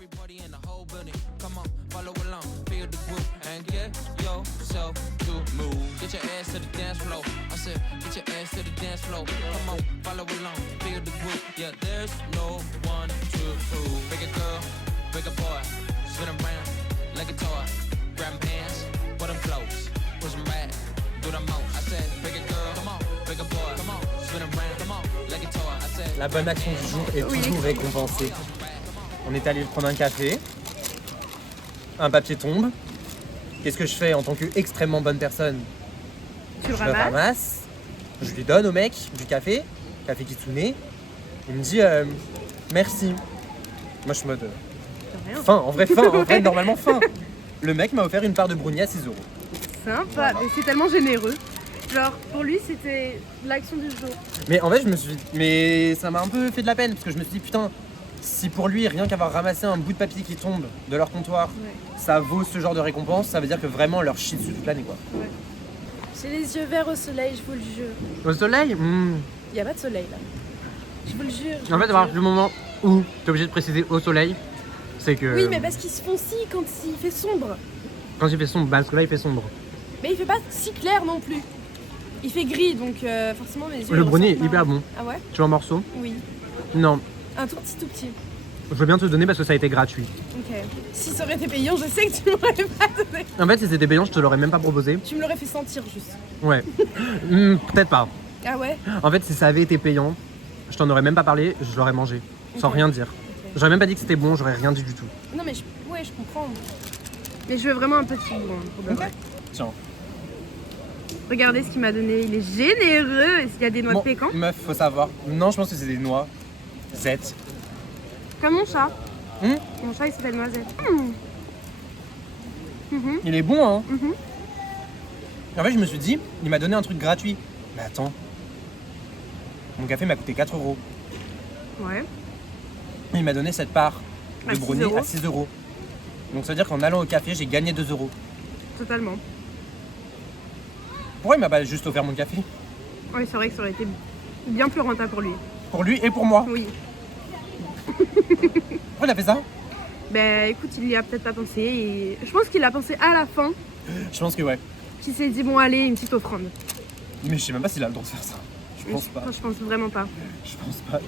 Everybody in the whole building, come on, follow along, feel the groove, and get yourself to move. Get your ass to the dance floor. I said, get your ass to the dance floor. Come on, follow along, feel the groove. Yeah, there's no one to prove. Big a girl, big a boy, spin around like a toy. Grab 'em hands, put 'em close, push 'em back, do the most. I said, big a girl, come on, big a boy, come on, spin around, come on, like a toy. I said, la bonne action du jour est toujours récompensée. On est allé prendre un café, un papier tombe. Qu'est-ce que je fais en tant qu'extrêmement bonne personne? Tu le Je le ramasse, je lui donne au mec du café Kitsune. Il me dit merci. Moi je suis en mode fin, en vrai normalement fin. Le mec m'a offert une part de brownie à 6 €. Sympa, mais c'est tellement généreux. Genre pour lui c'était l'action du jour. Mais en fait mais ça m'a un peu fait de la peine parce que je me suis dit putain, si pour lui rien qu'avoir ramassé un bout de papier qui tombe de leur comptoir, ça vaut ce genre de récompense, ça veut dire que vraiment leur chie dessus toute l'année quoi. Ouais. J'ai les yeux verts au soleil, je vous le jure. Au soleil Il n'y a pas de soleil là. Je vous le jure. En fait, à partir du moment où tu es obligé de préciser au soleil, c'est que... Oui, mais parce qu'il se font si quand il fait sombre. Quand il fait sombre, parce que là il fait sombre. Mais il fait pas si clair non plus. Il fait gris, donc forcément mes yeux... Le brownie est hyper bon. Ah ouais? Tu veux un morceau? Oui. Non. Un tout petit. Je veux bien te le donner parce que ça a été gratuit. Ok. Si ça aurait été payant, je sais que tu m'aurais pas donné. En fait, si c'était payant, je te l'aurais même pas proposé. Tu me l'aurais fait sentir juste. Ouais. Peut-être pas. Ah ouais? En fait, si ça avait été payant, je t'en aurais même pas parlé, je l'aurais mangé. Sans Ok. rien dire. J'aurais même pas dit que c'était bon, j'aurais rien dit du tout. Non mais je comprends. Mais je veux vraiment un petit bout. Hein, Ok. Tiens. Regardez ce qu'il m'a donné, il est généreux. Est-ce qu'il y a des noix de pécan? Meuf, faut savoir. Non, je pense que c'est des noix. Z. Comme mon chat. Hum Mon chat il s'appelle Noisette. Il est bon, hein. Mhm. En fait, je me suis dit, il m'a donné un truc gratuit. Mais attends. Mon café m'a coûté 4 €. Ouais. Et il m'a donné cette part À de 6 brownie €. à 6 €. Donc ça veut dire qu'en allant au café, j'ai gagné 2 €. Totalement. Pourquoi il m'a pas juste offert mon café? Oui, c'est vrai que ça aurait été bien plus rentable pour lui. Pour lui et pour moi. Oui. Pourquoi il a fait ça? Ben écoute, il y a peut-être pas pensé. Et je pense qu'il a pensé à la fin. Je pense que ouais. Qu'il s'est dit bon allez, une petite offrande. Mais je sais même pas s'il a le droit de faire ça. Je pense pas. Je pense vraiment pas. Je pense pas.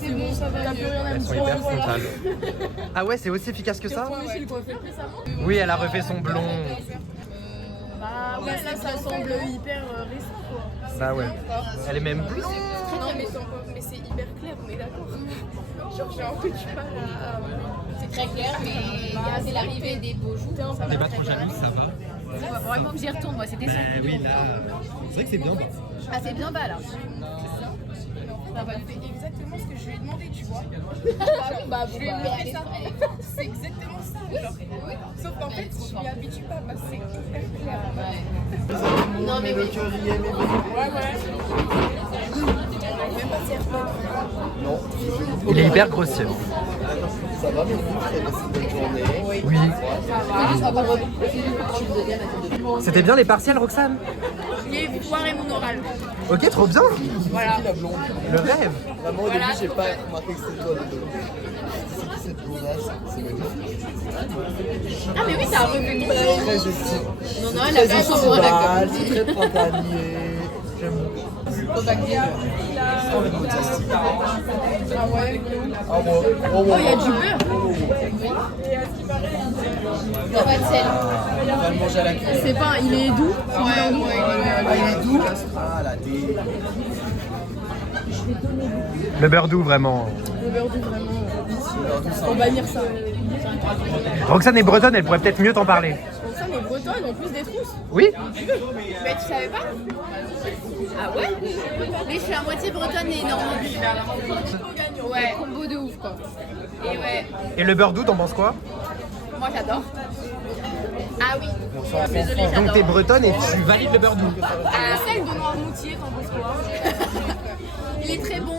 C'est bon, ça va. T'as plus rien à me Elles sont dire. hyper frontales. Ah ouais, c'est aussi efficace que ça? Chez le coiffeur récemment? Oui, elle a refait son blond. Bah ouais, là ça semble hyper récent quoi. Bah ouais. Elle est même blonde. Non mais c'est hyper clair, on est d'accord. Genre j'ai envie de pas là. C'est très clair, mais c'est l'arrivée des beaux jours. Ça T'es va pas trop jalouse, ça va? Il faut vraiment que j'y retourne, moi, c'est descendu. Oui, là. C'est vrai que c'est bien bas. Ah, c'est bien bas là. Ça va fait exactement ce que je lui ai demandé, tu vois. Bah, Je lui ai montré ça. C'est exactement ça. Genre. Sauf qu'en fait, je m'y habitue pas parce que c'est hyper clair. Non, mais oui. Même pas si Non. Il est hyper grossier. Ça va, mais vous avez passé une bonne journée. Oui. C'était bien les partiels, Roxane? J'ai foiré mon oral. Ok, trop bien. Voilà. La blonde. Le rêve. Vraiment, au début, j'ai pas remarqué que c'était toi le blond. C'est qui cette blondasse? C'est magnifique. Ah, mais oui, t'as revenu. Très esthétique. Non, non, elle a fait son oral. Estival, c'est très printanier. J'aime beaucoup. Au bac D. Ah ouais. Oh, il y a du beurre. Il n'y a pas de sel. On va le manger à la cuillère. C'est pas, il est doux. Ah, il est doux. Ah, la dé. Le beurre doux, vraiment. Le beurre doux vraiment. On va lire ça. Roxane est bretonne, elle pourrait peut-être mieux t'en parler. Ça mais bretonne en plus des trousses. Oui? Mais tu savais pas? Ah ouais? Mais je suis à moitié bretonne et normande. Ouais, combo de ouf quoi. Et ouais, Et le beurre doux, t'en penses quoi? moi j'adore. Ah oui. Désolée, Donc j'adore. t'es bretonne et tu valides le beurre doux. Celle de Noirmoutier, t'en penses quoi? Il est très bon,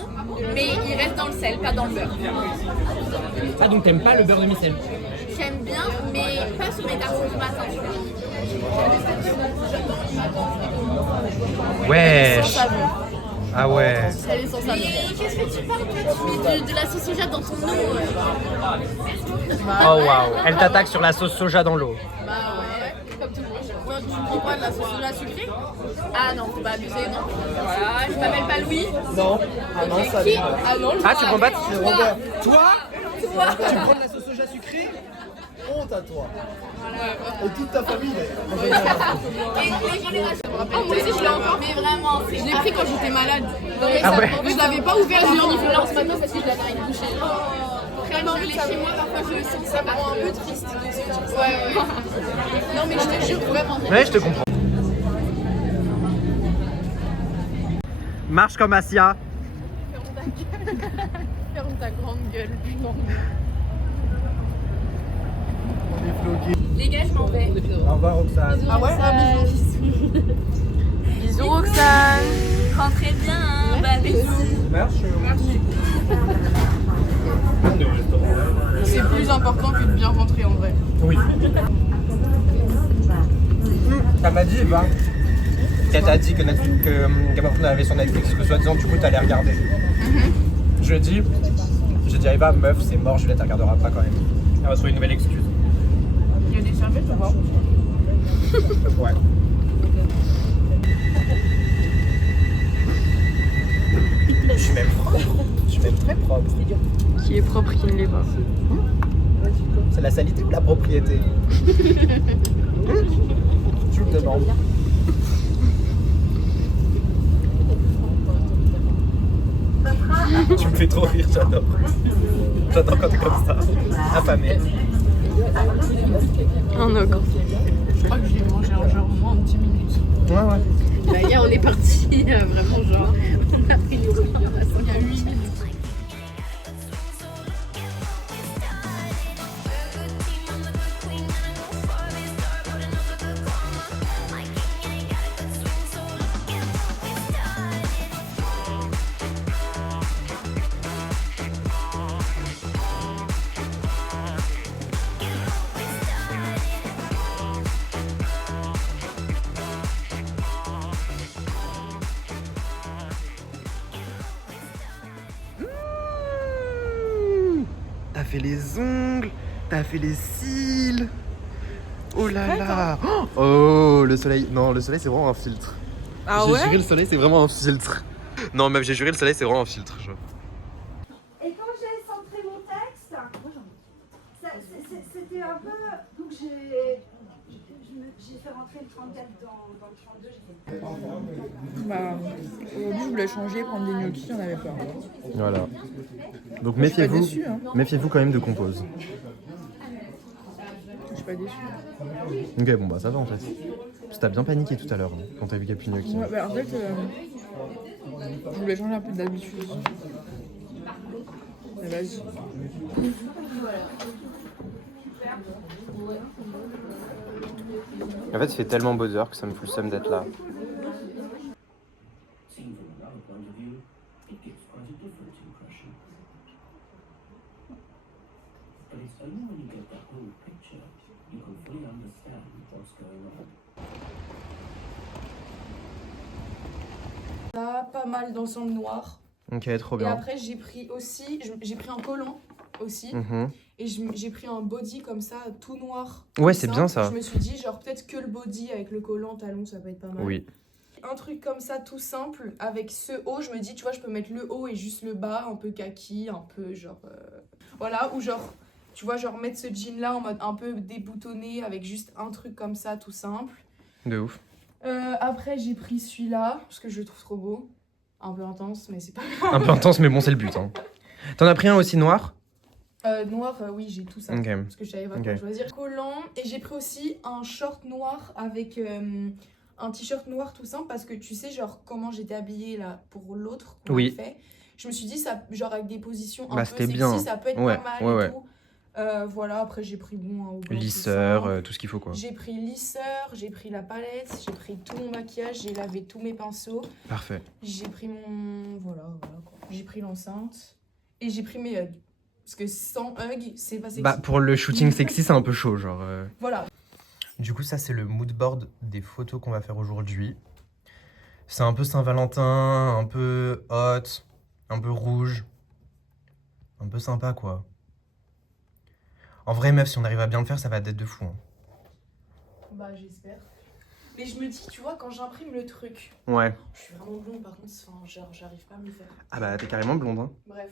mais il reste dans le sel, pas dans le beurre. Ah, donc t'aimes pas le beurre demi-sel? J'aime bien, mais pas sur mes tartines du matin. Tu vois. Wesh. Ah ouais. Elle est sans ça. Qu'est-ce que tu parles? Tu mets de la sauce soja dans ton eau. Oh waouh. Elle t'attaque sur la sauce soja dans l'eau. Bah ouais, comme tout le monde. Ouais, tu prends quoi, de la sauce soja sucrée? Ah non, faut pas abuser, non. Voilà, je m'appelle pas Louis. Non. Ah non, ça Qui? va. Ah non, Ah, tu prends pas de... C'est Robert. Toi toi. Tu prends de la sauce soja sucrée? Honte à toi. Et toute ta famille d'ailleurs. Et les générations. Oh, moi aussi, je l'ai encore. Mais vraiment, je l'ai pris quand j'étais malade. Ah ouais. Je l'avais pas ouvert, je l'ai reniflé là en ce matin parce que je l'avais avec bouché. Quand je l'ai chez moi, parfois je le sens, ça me rend un peu triste. Ouais. Non, mais je te jure, vraiment. Ouais, je te comprends. Marche comme Asia. Ferme ta grande gueule, putain. On est floqués. Les gars, je m'en vais. Au revoir Roxane. Ah ouais, bisous Roxane. Rentrez bien, hein. Bah, bisous. Merci. C'est plus important que de bien rentrer en vrai. Oui. Ça m'a dit Eva qu'elle t'a dit que Game of Thrones avait sur Netflix, que soi-disant du coup t'allais regarder. J'ai dit à Eva, meuf c'est mort, Juliette elle regardera pas quand même. Elle va trouver une nouvelle excuse. Il y a des serviettes ou pas? Ouais. Je suis même propre. Je suis même très propre. Qui est propre, qui ne l'est pas. C'est la saleté ou la propriété? Tu me demandes. Tu me fais trop rire, j'adore. J'adore quand t'es comme ça, affamé. Un ogre. Je crois que je l'ai mangé en genre moins de 10 minutes. Ouais. Là, hier, on est parti vraiment genre. On a pris les roues, il y a 8 minutes. T'as fait les ongles, t'as fait les cils. Oh là là. Oh, le soleil. Non, le soleil c'est vraiment un filtre. Ah J'ai ouais? juré le soleil c'est vraiment un filtre. Non meuf, j'ai juré le soleil c'est vraiment un filtre. Et quand j'ai centré mon texte, c'était un peu. Donc j'ai fait rentrer le 34 dans le 32. Bah, aujourd'hui, je voulais changer, prendre des gnocchis, on avait peur. Voilà. Donc Je suis pas méfiez-vous. déçue, hein. Méfiez-vous quand même de compose. Je suis pas déçue. Ok, bon bah ça va en fait. Parce que t'as bien paniqué tout à l'heure hein, quand t'as vu qu'il y a plus de gnocchi. Ouais, bah, en fait, je voulais changer un peu d'habitude. Mais vas-y. En fait, il fait tellement beau dehors que ça me fout le seum d'être là. Seen from another point of view, it gives quite a different impression. But it's only when you get the whole picture you can fully understand what's going on. Là, pas mal d'ensemble noir. Ok, trop Et bien. après, j'ai pris aussi, j'ai pris un collant aussi. Mhm. Et j'ai pris un body comme ça, tout noir. Ouais, tout c'est simple. bien ça. Je me suis dit, genre, peut-être que le body avec le collant, talon, ça peut être pas mal. Oui. Un truc comme ça, tout simple, avec ce haut, je me dis, tu vois, je peux mettre le haut et juste le bas, un peu kaki, un peu genre. Voilà, ou genre, tu vois, genre mettre ce jean là en mode un peu déboutonné, avec juste un truc comme ça, tout simple. De ouf. Après, j'ai pris celui-là, parce que je le trouve trop beau. Un peu intense, mais c'est pas Un peu intense, mais bon, c'est le but. Hein. T'en as pris un aussi noir? Noir, oui, j'ai tout ça. Ok. Parce que je savais pas Ok. quoi choisir. Collant, et j'ai pris aussi un short noir avec un t-shirt noir tout simple parce que tu sais, genre, comment j'étais habillée là pour l'autre qu'on Oui. a fait. Je me suis dit, ça, genre, avec des positions un Bah, peu c'était sexy, bien. ça peut être Ouais, pas mal ouais, et ouais. tout. Voilà, après, j'ai pris bon, un haut blanc, tout Lisseur, simple. tout ce qu'il faut quoi. J'ai pris lisseur, j'ai pris la palette, j'ai pris tout mon maquillage, j'ai lavé tous mes pinceaux. Parfait. J'ai pris mon... Voilà quoi. J'ai pris l'enceinte. Et j'ai pris mes hugs. Parce que sans hug, c'est pas sexy. Bah, pour le shooting sexy, c'est un peu chaud, genre. Voilà. Du coup, ça, c'est le mood board des photos qu'on va faire aujourd'hui. C'est un peu Saint-Valentin, un peu hot, un peu rouge. Un peu sympa, quoi. En vrai, meuf, si on arrive à bien le faire, ça va être de fou. Hein. Bah, j'espère. Mais je me dis, tu vois, quand j'imprime le truc, Ouais. je suis vraiment blonde par contre, enfin, genre, j'arrive pas à me le faire. Ah bah, t'es carrément blonde, hein. Bref.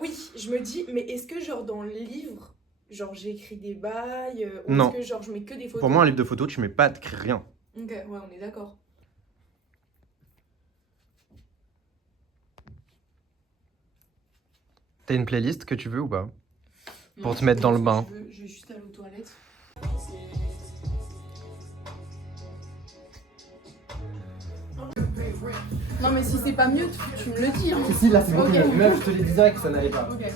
Oui, je me dis, mais est-ce que genre dans le livre, genre j'ai écrit des bails ou Non. est-ce que genre je mets que des photos? Pour moi, un livre de photos, tu t'écris rien. Ok, ouais, on est d'accord. T'as une playlist que tu veux ou pas? Pour Non, te mettre dans le je bain. je vais juste aller aux toilettes. Non mais si c'est pas mieux, tu me le dis. Hein. Si, là, c'est beaucoup mieux. Meuf, je te l'ai dit direct que ça n'allait pas. Ok.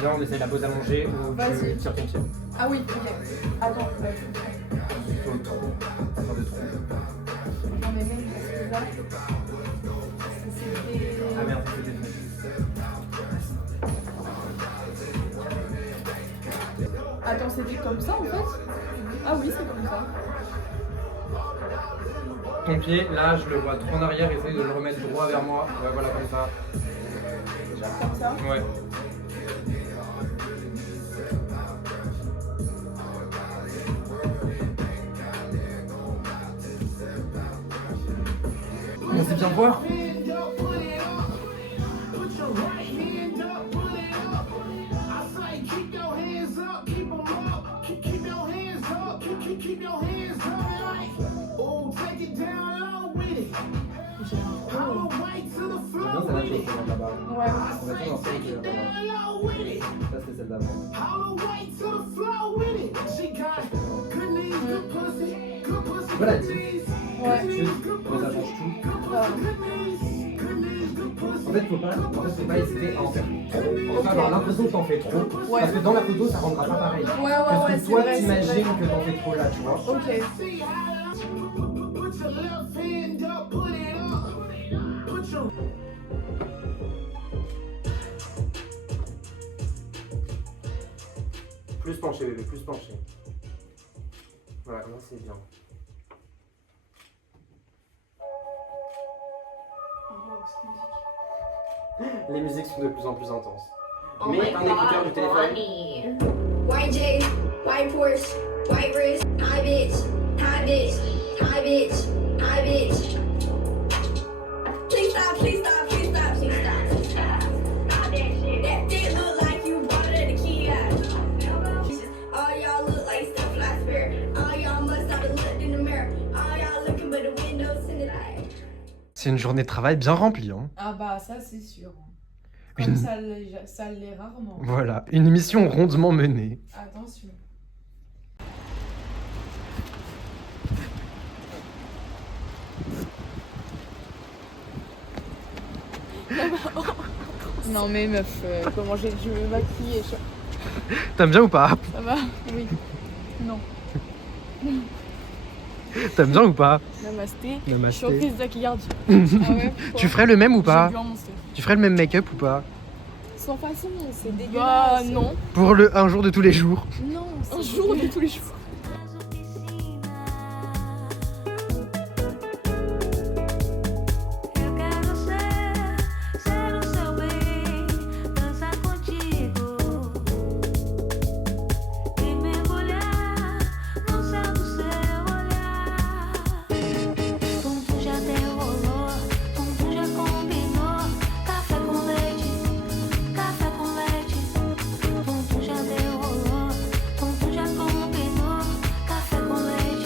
Viens, on essaie la pose allongée ou Vas-y. tu tires ton pied. Ah oui, ok. Attends, Plutôt trop. Pas faire de trop. j'en ai même parce que là, c'était... Ah merde, c'était fait. Attends, c'était comme ça en fait? Ah oui, c'est comme ça. Ton pied, là, je le vois trop en arrière, essaye de le remettre droit vers moi. Ouais, voilà, comme ça. Genre comme ça? Ouais. On sait bien voir. Non, c'est la chose, c'est là-bas. Ouais. On va toujours essayer de ça, c'est celle d'avant. Voilà, dis. Ouais. Mais ça change tout. En fait, faut pas hésiter à en faire trop. Faut pas avoir l'impression que t'en fais trop. Ouais. Parce que dans la photo, ça rendra pas pareil. Ouais, Parce que c'est toi, vrai, c'est t'imagines vrai. que t'en fais trop là, tu vois. Ok. Plus penché, bébé, plus penché. Voilà, comment c'est bien. Les musiques sont de plus en plus intenses. Mais un écouteur du téléphone. White J, white Porsche, white wrist, high bitch, high bitch, high bitch, high bitch. Please stop, please stop, please stop, please stop, please stop. That dick look like you bought it at the kiosk. All y'all look like stuff I swear. All y'all must have looked in the mirror. All y'all looking but the windows in the light. C'est une journée de travail bien remplie, hein. Ah bah ça c'est sûr. Comme ça l'est rarement. Voilà, une mission rondement menée. Attention. Non mais meuf, comment j'ai dû me maquiller. T'aimes bien ou pas? Ça va? Oui. Non. T'aimes bien ou pas? Namasté. Namasté. Je suis en crise d'achyardie. Ah ouais, pourquoi? Tu ferais le même ou pas? J'ai bu un monster. Tu ferais le même make-up ou pas? Sans façon, c'est dégueulasse. Bah non. Pour le un jour de tous les jours. Non, un jour de tous les jours. Eu quero ser o seu bem, dançar contigo e mergulhar no céu do seu olhar. Tudo já derrolou, tudo já combinou. Café com leite, café com leite. Tudo já derrolou, tudo já combinou. Café com leite.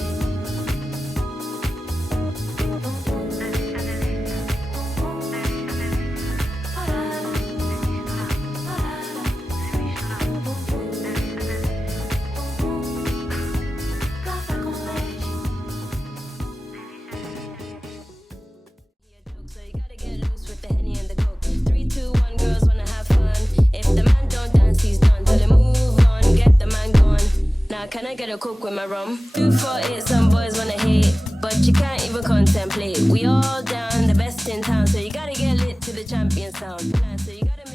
So you gotta get loose with the Henny and the Coke. 3, 2, 1, girls wanna have fun. If the man don't dance, he's done. Tell him move on, get the man gone. Now can I get a Coke with my rum? 2, 4, 8, some boys wanna hate, but you can't even contemplate. We all down, the best in town, so you gotta get lit sound. Nah, so you gotta